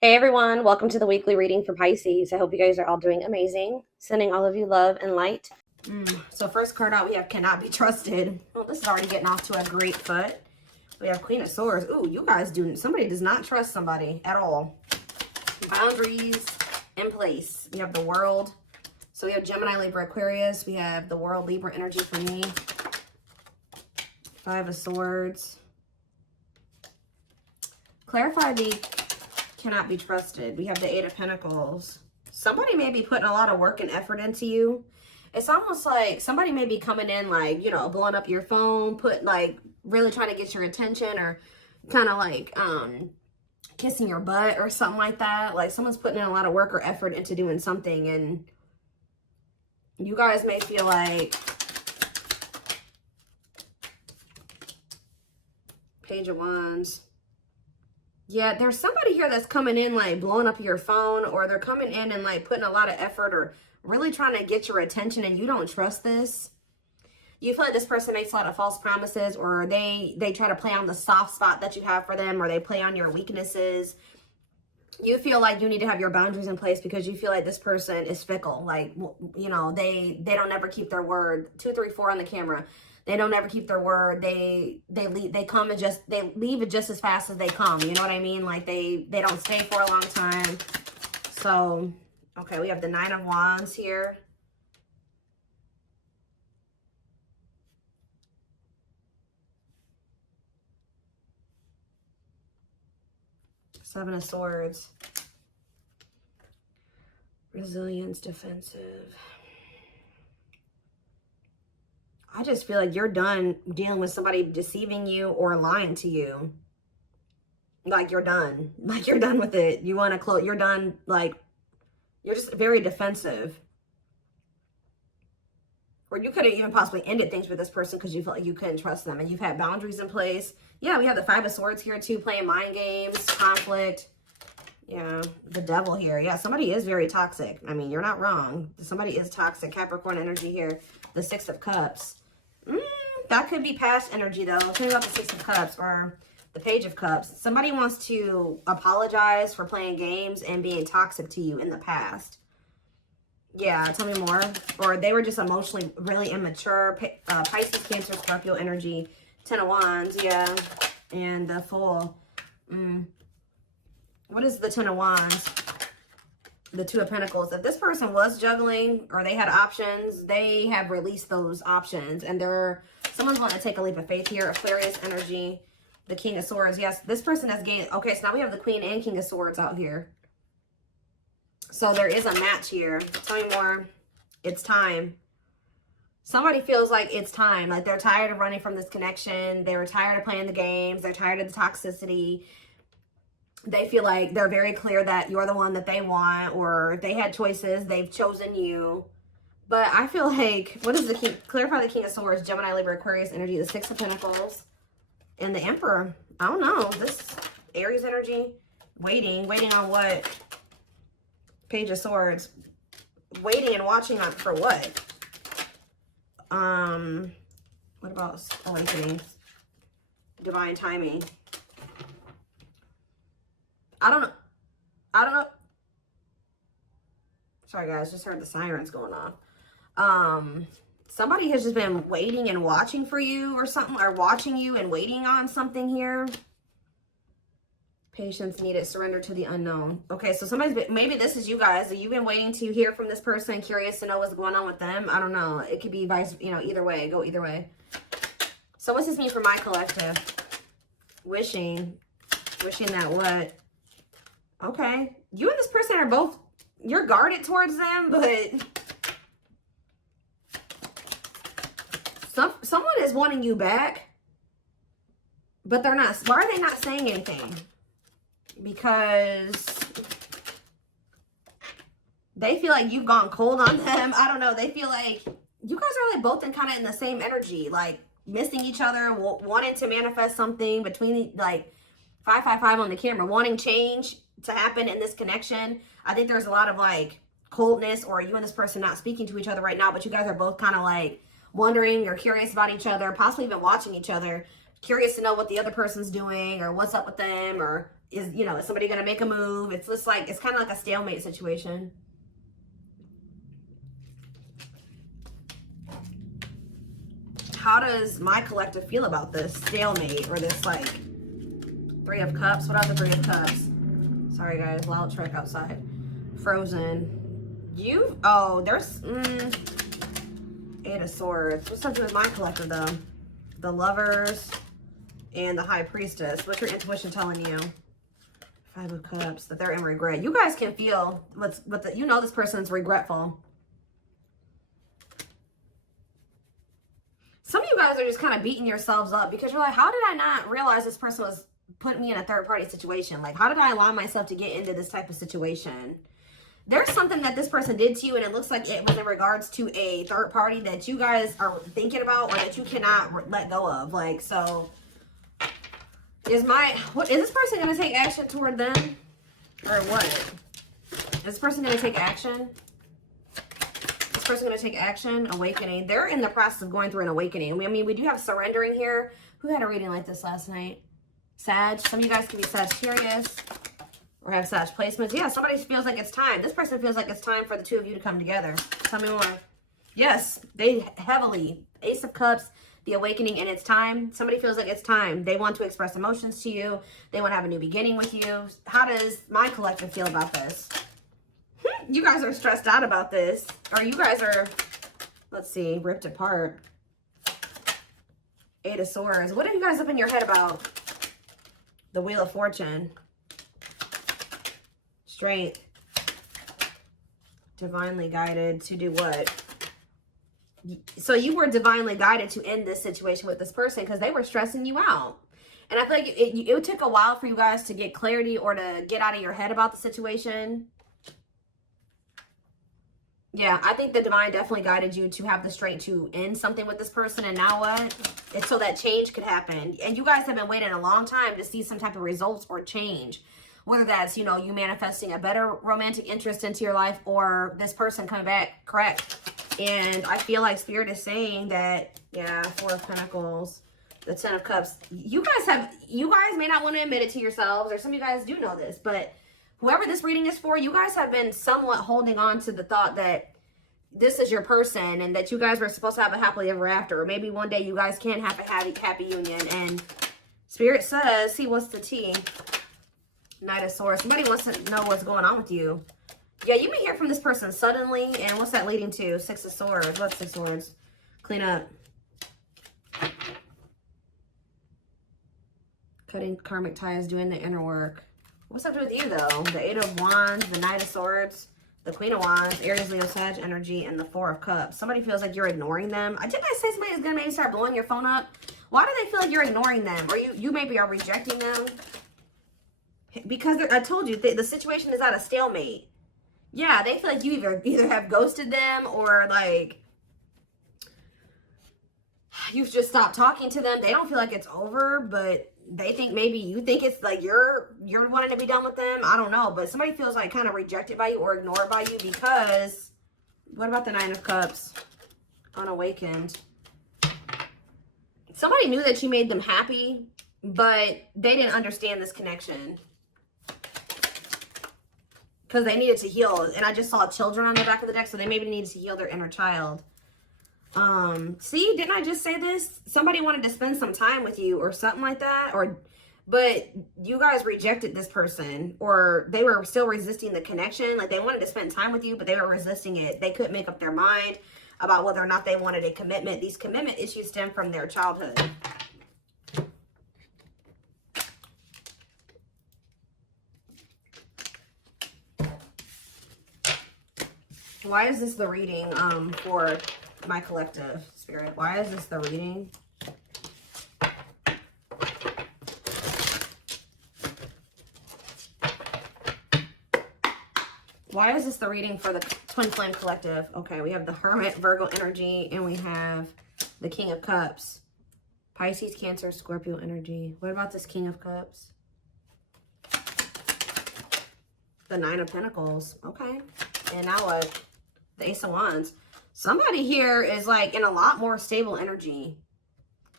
Hey everyone, welcome to the weekly reading for Pisces. I hope you guys are all doing amazing. Sending all of you love and light. So first card out, we have Cannot Be Trusted. Well, this is already getting off to a great foot. We have Queen of Swords. Ooh, you guys somebody does not trust somebody at all. Boundaries in place. We have the World. So we have Gemini, Libra, Aquarius. We have the World, Libra energy for me. Five of Swords. Clarify the Cannot Be Trusted. We have the Eight of Pentacles. Somebody may be putting a lot of work and effort into you. It's almost like somebody may be coming in like, blowing up your phone, really trying to get your attention, or kind of like kissing your butt or something like that. Like someone's putting in a lot of work or effort into doing something, and you guys may feel like Page of Wands. Yeah, there's somebody here that's coming in like blowing up your phone, or they're coming in and like putting a lot of effort or really trying to get your attention, and you don't trust this. You feel like this person makes a lot of false promises, or they try to play on the soft spot that you have for them, or they play on your weaknesses. You feel like you need to have your boundaries in place because you feel like this person is fickle. Like, they don't ever keep their word. 2, 3, 4 on the camera. They don't ever keep their word. They leave, they leave it just as fast as they come. You know what I mean? Like they don't stay for a long time. So, okay, we have the Nine of Wands here. Seven of Swords. Resilience, defensive. I just feel like you're done dealing with somebody deceiving you or lying to you. Like you're done. Like you're done with it. You want to close. You're done. Like you're just very defensive. Or you could have even possibly ended things with this person because you felt like you couldn't trust them, and you've had boundaries in place. Yeah, we have the Five of Swords here too, playing mind games, conflict. Yeah, the Devil here. Yeah, somebody is very toxic. I mean, you're not wrong. Somebody is toxic. Capricorn energy here. The Six of Cups. That could be past energy though. Tell me about the Six of Cups or the Page of Cups. Somebody wants to apologize for playing games and being toxic to you in the past. Yeah, tell me more. Or they were just emotionally really immature. Pisces, Cancer, Scorpio energy. 10 of Wands, yeah. And the Fool. What is the 10 of Wands? The Two of Pentacles. If this person was juggling or they had options, they have released those options. And someone's going to take a leap of faith here. Aquarius energy. The King of Swords. Yes, this person has gained. Okay, so now we have the Queen and King of Swords out here. So there is a match here. Tell me more. It's time. Somebody feels like it's time. Like they're tired of running from this connection. They were tired of playing the games. They're tired of the toxicity. They feel like they're very clear that you're the one that they want, or if they had choices, they've chosen you. But I feel like, what is the King? Clarify the King of Swords, Gemini, Libra, Aquarius energy, the Six of Pentacles, and the Emperor. I don't know. This Aries energy, waiting on what? Page of Swords, waiting and watching on for what? What about awakening? Divine timing. I don't know. Sorry guys, just heard the sirens going off. Somebody has just been waiting and watching for you or something, or watching you and waiting on something here. Patience needed, surrender to the unknown. Okay, so maybe this is you guys. You've been waiting to hear from this person, curious to know what's going on with them. I don't know. It could be either way. Go either way. So what's this mean for my collective? Wishing that what? Okay. You and this person are both, you're guarded towards them, but someone is wanting you back, but they're not. Why are they not saying anything? Because they feel like you've gone cold on them. I don't know. They feel like you guys are like both kind of in the same energy, like missing each other, wanting to manifest something between like 555 on the camera, wanting change to happen in this connection. I think there's a lot of like coldness, or you and this person not speaking to each other right now, but you guys are both kind of like wondering or curious about each other, possibly even watching each other, curious to know what the other person's doing or what's up with them, or is, you know, is somebody going to make a move? It's just like, it's kind of like a stalemate situation. How does my collective feel about this stalemate or this like 3 of Cups? What are the 3 of Cups? Sorry guys, loud truck outside. Frozen. There's 8 of Swords. What's up with my collective though? The Lovers and the High Priestess. What's your intuition telling you? 5 of Cups, that they're in regret. You guys can feel you know this person's regretful. Some of you guys are just kind of beating yourselves up because you're like, how did I not realize this person was putting me in a third party situation? Like, how did I allow myself to get into this type of situation? There's something that this person did to you, and it looks like it was in regards to a third party that you guys are thinking about or that you cannot let go of. Like, so is this person going to take action toward them or what? Is this person going to take action? This person going to take action, awakening. They're in the process of going through an awakening. I mean, we do have surrendering here. Who had a reading like this last night? Sag. Some of you guys can be Sagittarius or have Sag placements. Yeah, somebody feels like it's time. This person feels like it's time for the 2 of you to come together. Tell me more. Yes, they heavily. Ace of Cups, the awakening, and it's time. Somebody feels like it's time. They want to express emotions to you. They want to have a new beginning with you. How does my collective feel about this? You guys are stressed out about this. Or you guys are, let's see, ripped apart. 8 of Swords. What are you guys up in your head about? The Wheel of Fortune. Strength. Divinely guided to do what? So you were divinely guided to end this situation with this person because they were stressing you out. And I feel like it took a while for you guys to get clarity or to get out of your head about the situation. Yeah, I think the divine definitely guided you to have the strength to end something with this person. And now what? It's so that change could happen. And you guys have been waiting a long time to see some type of results or change. Whether that's, you know, you manifesting a better romantic interest into your life or this person coming back correct. And I feel like Spirit is saying that, yeah, 4 of Pentacles, the 10 of Cups. You guys may not want to admit it to yourselves, or some of you guys do know this, but whoever this reading is for, you guys have been somewhat holding on to the thought that this is your person and that you guys were supposed to have a happily ever after. Or maybe one day you guys can have a happy union. And Spirit says, see, what's the tea? Knight of Swords. Somebody wants to know what's going on with you. Yeah, you may hear from this person suddenly. And what's that leading to? 6 of Swords. What's 6 of Swords? Clean up. Cutting karmic ties, doing the inner work. What's up with you, though? The 8 of Wands, the Knight of Swords, the Queen of Wands, Aries, Leo, Sag energy, and the 4 of Cups. Somebody feels like you're ignoring them. Didn't I say somebody is going to maybe start blowing your phone up? Why do they feel like you're ignoring them? Or you maybe are rejecting them? Because I told you, the situation is at a stalemate. Yeah, they feel like you either have ghosted them or like you've just stopped talking to them. They don't feel like it's over, but they think maybe you think it's like you're wanting to be done with them. I don't know, but somebody feels like kind of rejected by you or ignored by you because what about the 9 of Cups? Unawakened. Somebody knew that you made them happy, but they didn't understand this connection. Because they needed to heal. And I just saw children on the back of the deck, so they maybe needed to heal their inner child. See, didn't I just say this? Somebody wanted to spend some time with you or something like that. But you guys rejected this person. Or they were still resisting the connection. Like they wanted to spend time with you, but they were resisting it. They couldn't make up their mind about whether or not they wanted a commitment. These commitment issues stem from their childhood. Why is this the reading for my collective, Spirit? Why is this the reading? Why is this the reading for the Twin Flame Collective? Okay, we have the Hermit, Virgo energy, and we have the King of Cups. Pisces, Cancer, Scorpio energy. What about this King of Cups? The 9 of Pentacles. Okay. And now what? The Ace of Wands. Somebody here is like in a lot more stable energy.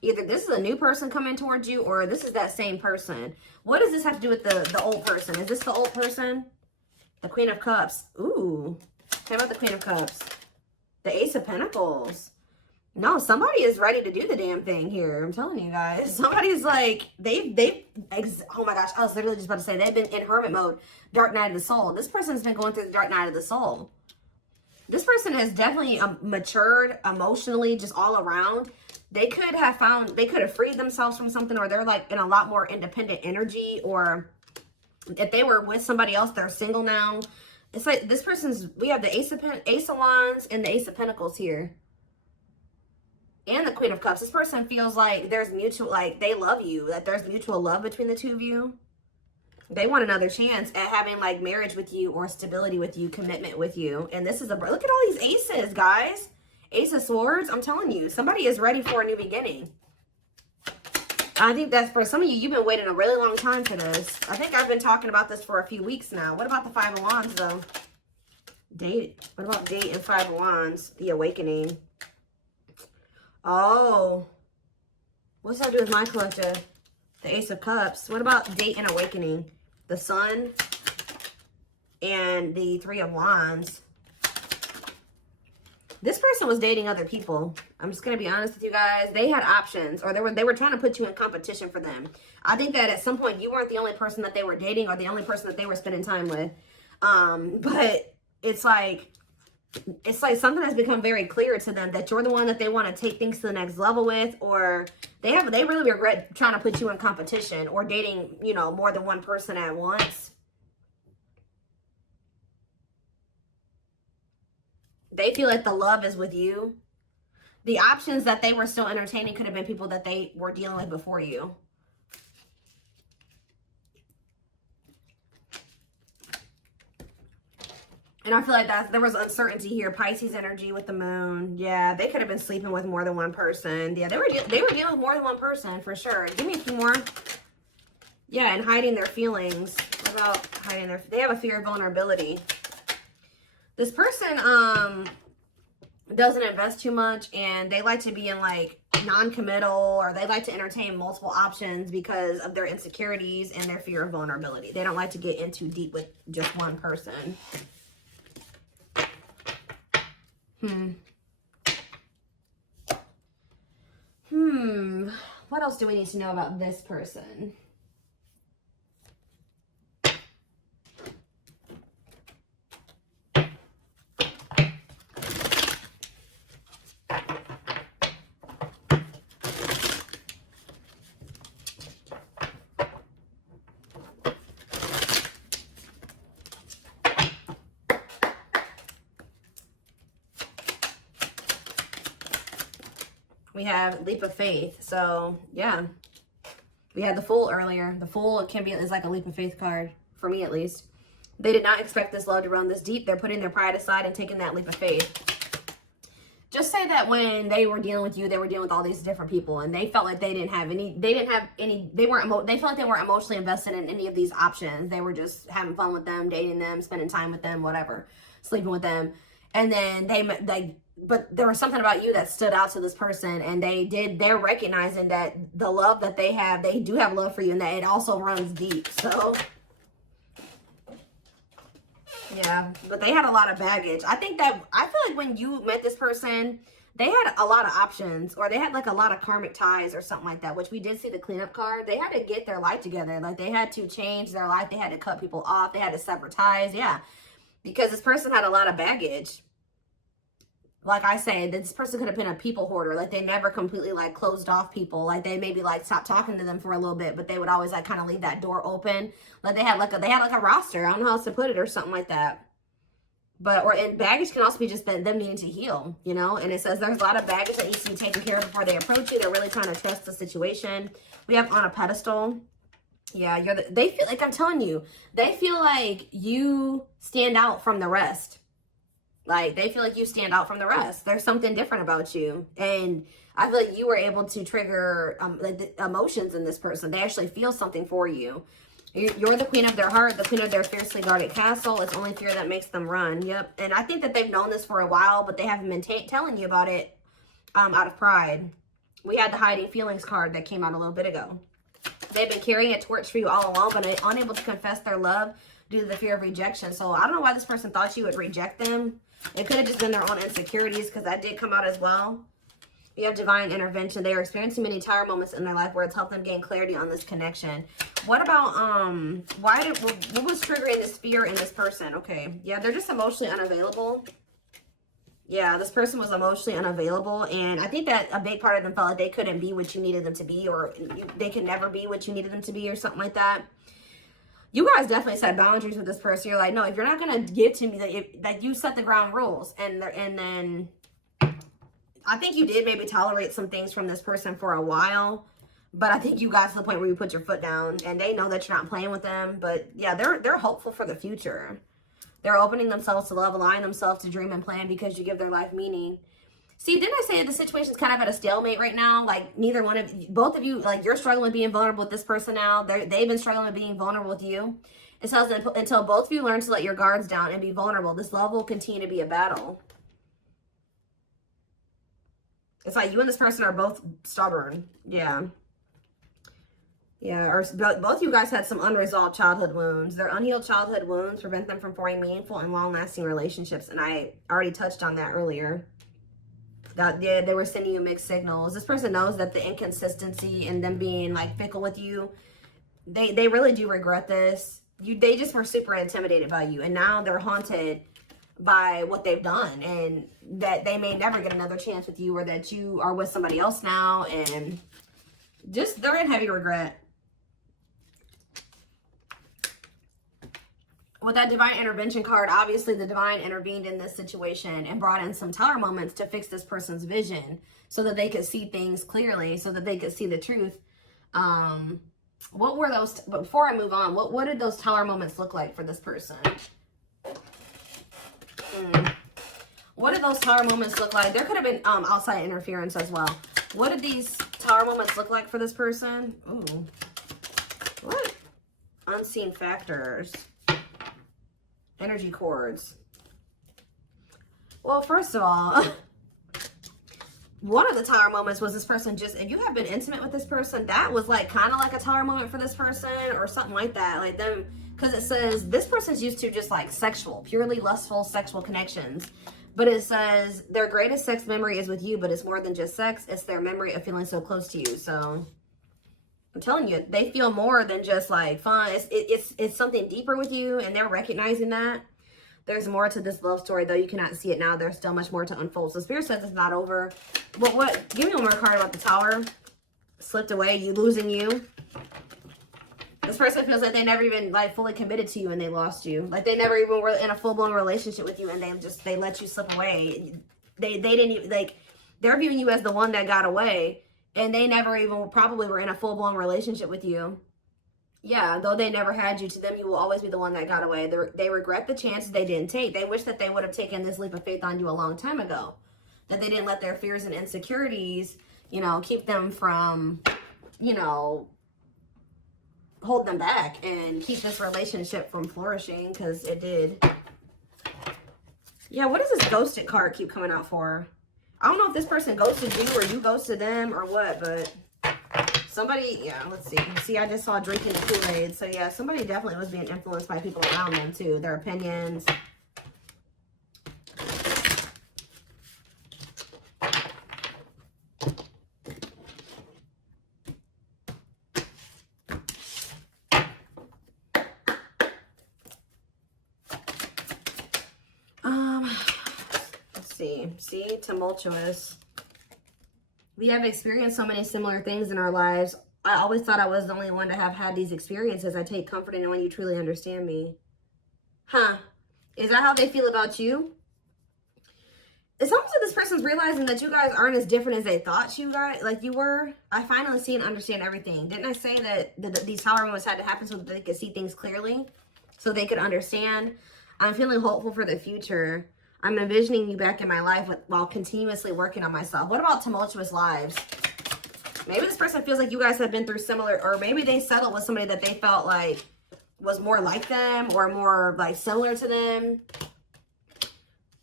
Either this is a new person coming towards you, or this is that same person. What does this have to do with the old person? Is this the old person? The Queen of Cups. Ooh. How about the Queen of Cups? The Ace of Pentacles. No, somebody is ready to do the damn thing here. I'm telling you guys. Somebody's like, oh my gosh, I was literally just about to say, they've been in hermit mode, dark night of the soul. This person's been going through the dark night of the soul. This person has definitely matured emotionally, just all around. They could have freed themselves from something, or they're like in a lot more independent energy, or if they were with somebody else, they're single now. It's like this person's, we have the Ace of Wands and the Ace of Pentacles here. And the Queen of Cups. This person feels like there's mutual, like they love you, that there's mutual love between the two of you. They want another chance at having like marriage with you, or stability with you, commitment with you. And this is look at all these aces, guys. Ace of Swords. I'm telling you, somebody is ready for a new beginning. I think that's for some of you, you've been waiting a really long time for this. I think I've been talking about this for a few weeks now. What about the Five of Wands, though? Date. What about date and Five of Wands? The awakening. Oh. What's that do with my collective? The Ace of Cups. What about date and awakening? The Sun and the Three of Wands. This person was dating other people. I'm just going to be honest with you guys. They had options, or they were trying to put you in competition for them. I think that at some point you weren't the only person that they were dating, or the only person that they were spending time with. But it's like something has become very clear to them that you're the one that they want to take things to the next level with, or they really regret trying to put you in competition, or dating, you know, more than one person at once. They feel like the love is with you. The options that they were still entertaining could have been people that they were dealing with before you. And I feel like there was uncertainty here. Pisces energy with the moon. Yeah, they could have been sleeping with more than one person. Yeah, they were dealing with more than one person for sure. Give me a few more. Yeah, and hiding their feelings. What about hiding they have a fear of vulnerability. This person doesn't invest too much, and they like to be in like non-committal, or they like to entertain multiple options because of their insecurities and their fear of vulnerability. They don't like to get in too deep with just one person. What else do we need to know about this person? We have leap of faith. So yeah, we had the Fool earlier. The Fool is like a leap of faith card, for me at least. They did not expect this love to run this deep. They're putting their pride aside and taking that leap of faith. Just say that when they were dealing with you, they were dealing with all these different people, and they felt like they felt like they weren't emotionally invested in any of these options. They were just having fun with them, dating them, spending time with them, whatever, sleeping with them. And then but there was something about you that stood out to this person, and they're recognizing that the love that they do have love for you, and that it also runs deep. So yeah, but they had a lot of baggage. I feel like when you met this person, they had a lot of options, or they had like a lot of karmic ties or something like that, which we did see the cleanup card. They had to get their life together. Like they had to change their life. They had to cut people off. They had to sever ties. Yeah, because this person had a lot of baggage. Like I said, this person could have been a people hoarder. Like they never completely like closed off people. Like they maybe like stopped talking to them for a little bit, but they would always like kind of leave that door open. Like they had like a roster. I don't know how else to put it, or something like that. And baggage can also be just them needing to heal, you know? And it says there's a lot of baggage that needs to be taken care of before they approach you. They're really trying to trust the situation. We have on a pedestal. Yeah, they feel like, I'm telling you, they feel like you stand out from the rest. Like, they feel like you stand out from the rest. There's something different about you. And I feel like you were able to trigger like the emotions in this person. They actually feel something for you. You're the queen of their heart, the queen of their fiercely guarded castle. It's only fear that makes them run. Yep. And I think that they've known this for a while, but they haven't been telling you about it out of pride. We had the hiding feelings card that came out a little bit ago. They've been carrying a torch for you all along, but unable to confess their love due to the fear of rejection. So I don't know why this person thought you would reject them. It could have just been their own insecurities, because that did come out as well. You have divine intervention. They are experiencing many Tower moments in their life where it's helped them gain clarity on this connection. What about, what was triggering this fear in this person? Okay, yeah, they're just emotionally unavailable. Yeah, this person was emotionally unavailable, and I think that a big part of them felt like they couldn't be what you needed them to be, or they could never be what you needed them to be, or something like that. You guys definitely set boundaries with this person. You're like, no, if you're not going to give to me, that you set the ground rules, and then I think you did maybe tolerate some things from this person for a while, but I think you got to the point where you put your foot down, and they know that you're not playing with them. But yeah, they're hopeful for the future. They're opening themselves to love, allowing themselves to dream and plan because you give their life meaning. See, didn't I say that the situation's kind of at a stalemate right now? Like, neither one of you, both of you, like, you're struggling with being vulnerable with this person now. They've been struggling with being vulnerable with you. It says that until both of you learn to let your guards down and be vulnerable, this love will continue to be a battle. It's like you and this person are both stubborn. Yeah. Yeah, or both you guys had some unresolved childhood wounds. Their unhealed childhood wounds prevent them from forming meaningful and long-lasting relationships. And I already touched on that earlier. That yeah, they were sending you mixed signals. This person knows that the inconsistency and them being like fickle with you, they really do regret this. They just were super intimidated by you, and now they're haunted by what they've done, and that they may never get another chance with you, or that you are with somebody else now, and just they're in heavy regret. With that divine intervention card, obviously the divine intervened in this situation and brought in some Tower moments to fix this person's vision so that they could see things clearly, so that they could see the truth. What were those, before I move on, what did those Tower moments look like for this person? What did those Tower moments look like? There could have been outside interference as well. What did these Tower moments look like for this person? Ooh. What? Unseen factors. Energy cords. Well, first of all, one of the Tower moments was this person just, if you have been intimate with this person, that was like kind of like a Tower moment for this person, or something like that. Like them, because it says this person's used to just like sexual, purely lustful sexual connections. But it says their greatest sex memory is with you, but it's more than just sex. It's their memory of feeling so close to you. So I'm telling you, they feel more than just like fun. It's something deeper with you, and they're recognizing that. There's more to this love story, though you cannot see it now. There's still much more to unfold. So Spirit says it's not over. But what? Give me one more card about the Tower. Slipped away. You losing you. This person feels like they never even like fully committed to you, and they lost you. Like they never even were in a full-blown relationship with you, and they let you slip away. They didn't even, like, they're viewing you as the one that got away. And they never even probably were in a full-blown relationship with you. Yeah, though they never had you, to them, you will always be the one that got away. They regret the chances they didn't take. They wish that they would have taken this leap of faith on you a long time ago. That they didn't let their fears and insecurities, you know, keep them from, you know, hold them back and keep this relationship from flourishing, because it did. Yeah, what does this ghosted card keep coming out for? I don't know if this person ghosted you or you ghosted them or what, but somebody, yeah, let's see. See, I just saw drinking the Kool-Aid. So, yeah, somebody definitely was being influenced by people around them, too. Their opinions. See, tumultuous. We have experienced so many similar things in our lives. I always thought I was the only one to have had these experiences. I take comfort in knowing you truly understand me. Huh? Is that how they feel about you? It's almost like this person's realizing that you guys aren't as different as they thought you were. I finally see and understand everything. Didn't I say that these Tower moments had to happen so that they could see things clearly, so they could understand? I'm feeling hopeful for the future. I'm envisioning you back in my life while continuously working on myself. What about tumultuous lives? Maybe this person feels like you guys have been through similar, or maybe they settled with somebody that they felt like was more like them or more like similar to them.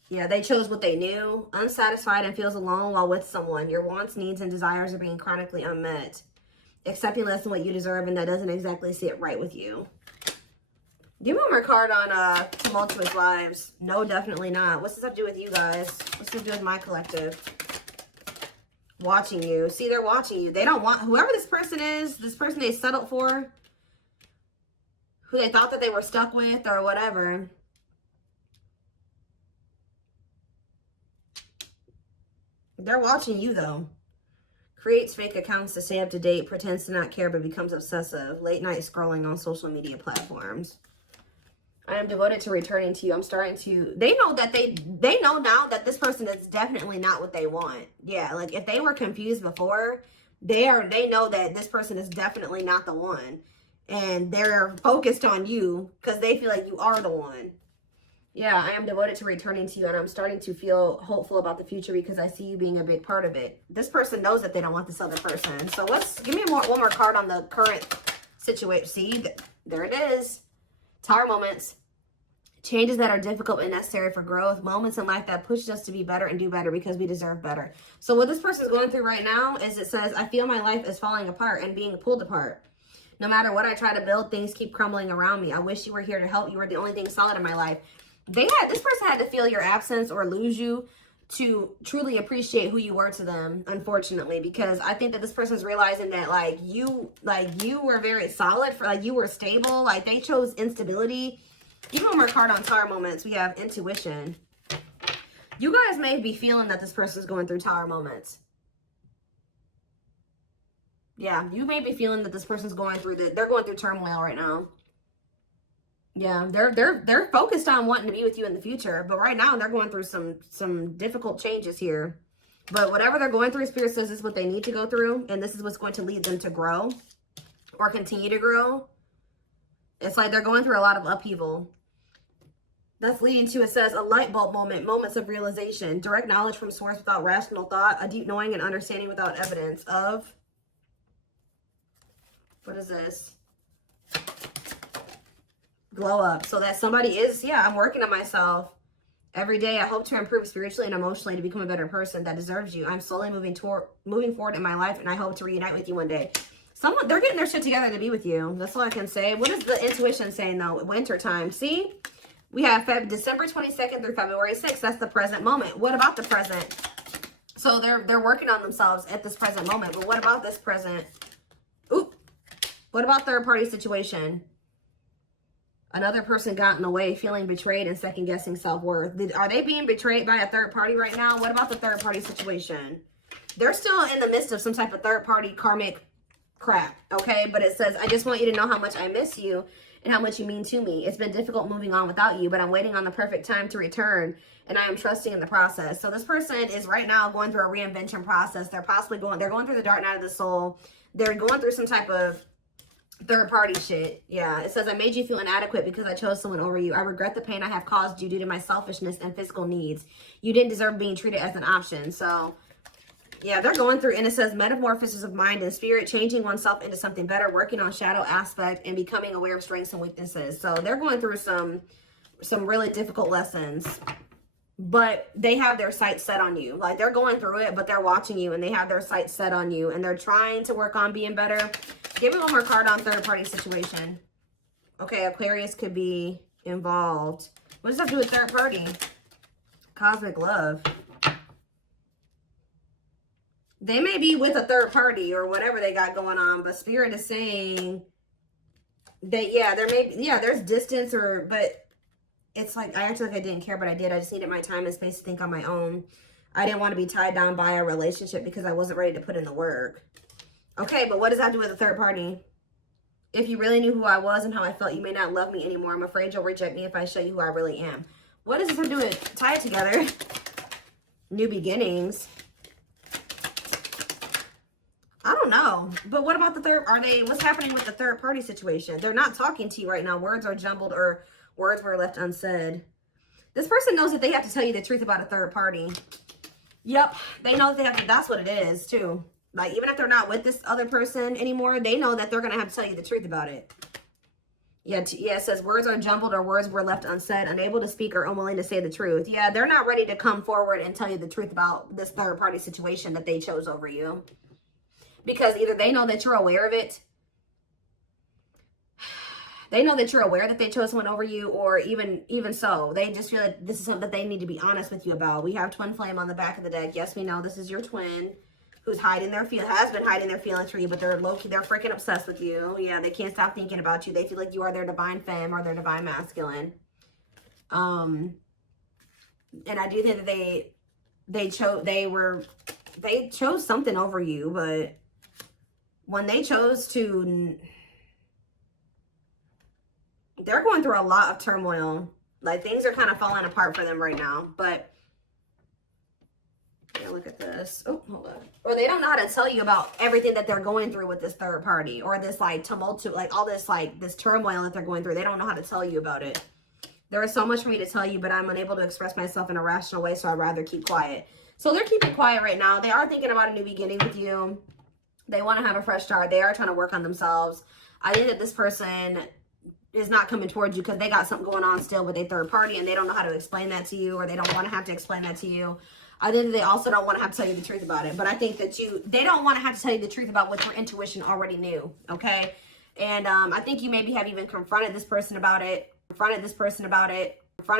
Yeah, they chose what they knew. Unsatisfied and feels alone while with someone. Your wants, needs, and desires are being chronically unmet. Accepting less than what you deserve, and that doesn't exactly sit right with you. Give me one more card on tumultuous lives. No, definitely not. What's this have to do with you guys? What's this have to do with my collective? Watching you. See, they're watching you. They don't want, whoever this person is, this person they settled for, who they thought that they were stuck with or whatever. They're watching you, though. Creates fake accounts to stay up to date, pretends to not care, but becomes obsessive. Late night scrolling on social media platforms. I am devoted to returning to you. I'm starting to, they know that they know now that this person is definitely not what they want. Yeah, like if they were confused before, they know that this person is definitely not the one. And they're focused on you because they feel like you are the one. Yeah, I am devoted to returning to you, and I'm starting to feel hopeful about the future because I see you being a big part of it. This person knows that they don't want this other person. So give me one more card on the current situation. See, there it is. Tower moments. Changes that are difficult and necessary for growth. Moments in life that push us to be better and do better because we deserve better. So what this person is going through right now is it says, I feel my life is falling apart and being pulled apart. No matter what I try to build, things keep crumbling around me. I wish you were here to help. You were the only thing solid in my life. This person had to feel your absence or lose you to truly appreciate who you were to them, unfortunately, because I think that this person's realizing that you were very solid, for you were stable, they chose instability. Give me one more card on Tower moments. We have intuition. You guys may be feeling that this person's going through Tower moments. Yeah, you may be feeling that this person's going through they're going through turmoil right now. Yeah, they're focused on wanting to be with you in the future, but right now they're going through some difficult changes here. But whatever they're going through, Spirit says this is what they need to go through, and this is what's going to lead them to grow or continue to grow. It's like they're going through a lot of upheaval. That's leading to, it says, a light bulb moment, moments of realization, direct knowledge from source without rational thought, a deep knowing and understanding without evidence of, what is this? Glow up. So that somebody is, yeah, I'm working on myself every day. I hope to improve spiritually and emotionally to become a better person that deserves you. I'm slowly moving forward in my life, and I hope to reunite with you one day. They're getting their shit together to be with you. That's all I can say. What is the intuition saying, though? Winter time. See? We have December 22nd through February 6th. That's the present moment. What about the present? So they're working on themselves at this present moment. But what about this present? Oop. What about third-party situation? Another person got in the way, feeling betrayed and second-guessing self-worth. Are they being betrayed by a third party right now? What about the third-party situation? They're still in the midst of some type of third-party karmic crap, okay? But it says, I just want you to know how much I miss you and how much you mean to me. It's been difficult moving on without you, but I'm waiting on the perfect time to return, and I am trusting in the process. So this person is right now going through a reinvention process. They're going through the dark night of the soul. They're going through some type of third-party shit. Yeah, it says, I made you feel inadequate because I chose someone over you. I regret the pain I have caused you due to my selfishness and physical needs. You didn't deserve being treated as an option. So yeah, they're going through, and it says metamorphosis of mind and spirit, changing oneself into something better, working on shadow aspect, and becoming aware of strengths and weaknesses. So they're going through some really difficult lessons, but they have their sights set on you. They're going through it, but they're watching you, and they have their sights set on you, and they're trying to work on being better. Give me one more card on third-party situation. Okay, Aquarius could be involved. What does that have to do with third party? Cosmic love. They may be with a third party or whatever they got going on, but Spirit is saying that, yeah, there's distance, but it's like, I actually I didn't care, but I did. I just needed my time and space to think on my own. I didn't want to be tied down by a relationship because I wasn't ready to put in the work. Okay, but what does that have to do with a third party? If you really knew who I was and how I felt, you may not love me anymore. I'm afraid you'll reject me if I show you who I really am. What does this have to do with? Tie it together. New beginnings. I don't know. But what about the what's happening with the third party situation? They're not talking to you right now. Words are jumbled or words were left unsaid. This person knows that they have to tell you the truth about a third party. Yep. They know that they have to, that's what it is too. Even if they're not with this other person anymore, they know that they're going to have to tell you the truth about it. Yeah, it says words are jumbled or words were left unsaid, unable to speak or unwilling to say the truth. Yeah, they're not ready to come forward and tell you the truth about this third party situation that they chose over you. Because either they know that you're aware of it, they know that you're aware that they chose someone over you, or even so, they just feel like this is something that they need to be honest with you about. We have twin flame on the back of the deck. Yes, we know this is your twin who's hiding their has been hiding their feelings for you, but they're low-key, they're freaking obsessed with you. Yeah, they can't stop thinking about you. They feel like you are their divine femme or their divine masculine. And I do think that they chose something over you, but when they chose to, they're going through a lot of turmoil. Like, things are kind of falling apart for them right now. But yeah, look at this. Oh, hold on. Or they don't know how to tell you about everything that they're going through with this third party, or this like tumult, like all this like this turmoil that they're going through. They don't know how to tell you about it. There is so much for me to tell you, but I'm unable to express myself in a rational way, so I'd rather keep quiet. So they're keeping quiet right now. They are thinking about a new beginning with you. They want to have a fresh start. They are trying to work on themselves. I think that this person is not coming towards you because they got something going on still with a third party, and they don't know how to explain that to you, or they don't want to have to explain that to you. I think that they also don't want to have to tell you the truth about it. But I think that they don't want to have to tell you the truth about what your intuition already knew, okay? And I think you maybe have even confronted this person about it,